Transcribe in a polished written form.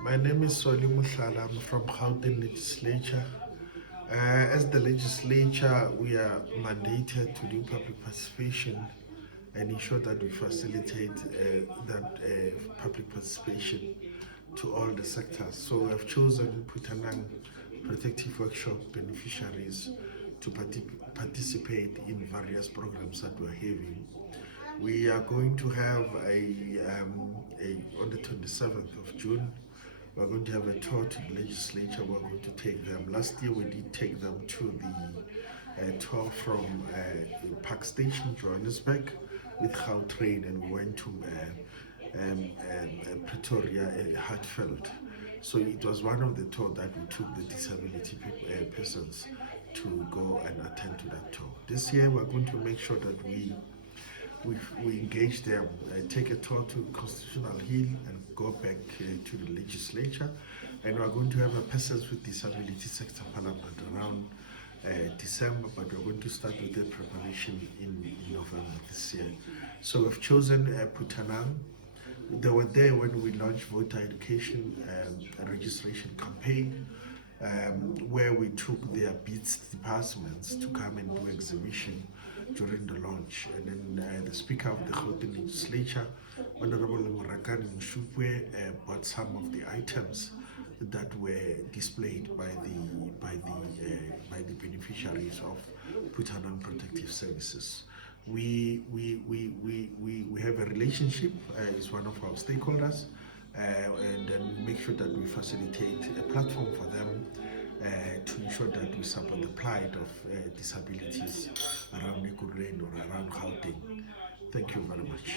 My name is Soli Mushala. I'm from Gauteng Legislature. As the legislature, we are mandated to do public participation and ensure that we facilitate that public participation to all the sectors. So I've chosen Putanang Protective Workshop beneficiaries to participate in various programs that we're having. We are going to have on the 27th of June. We're going to have a tour to the legislature. We're going to take them. Last year we did take them to the tour from Park Station, Johannesburg, with Gautrain, and we went to Pretoria, Hartfeld. So it was one of the tour that we took the disability persons to go and attend to that tour. This year we're going to make sure that we engage them, take a tour to Constitutional Hill and go back to the legislature. And we're going to have a Persons with Disability Sector Parliament around December, but we're going to start with the preparation in November this year. So we've chosen Putanang. They were there when we launched voter education registration campaign, where we took their BITS departments to come and do exhibition during the launch. And then the Speaker of the Gauteng Legislature, Honorable Murakani Mushupwe, bought some of the items that were displayed by the beneficiaries of Putanang Protective Services. We have a relationship, is one of our stakeholders, and then we make sure that we facilitate a platform for them to ensure that we support the plight of disabilities around Ekurhuleni or around Gauteng. Thank you very much.